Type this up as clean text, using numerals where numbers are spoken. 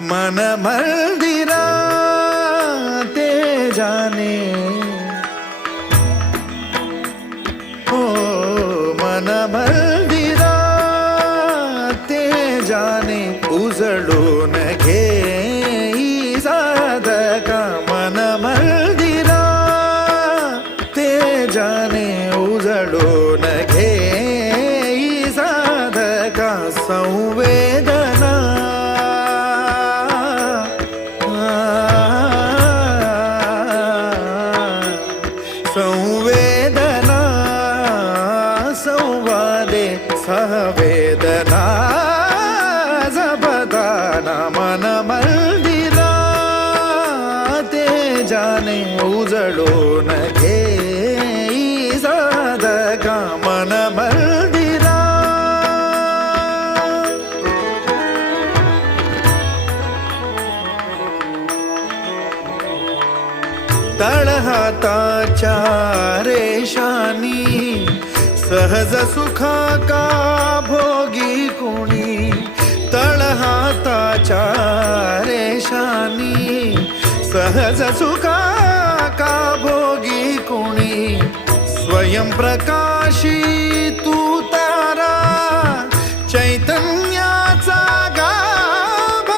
मन मंदिरा ते जाने हो मन मंदिरा ते जाने उजळून घे साधका मन मंदिरा ते जाने उजळून घे साधका संवेदना संवेदना संवादे सहवेदना जपदाना मन मंदिरा ते जाने उजळून घे साधका मन मंदिरा तळहाताच्या रेषानी सहज सुखा का भोगी कुणी तळहाताच्या रेषानी सहज सुखा का भोगी कुणी स्वयं प्रकाशी तू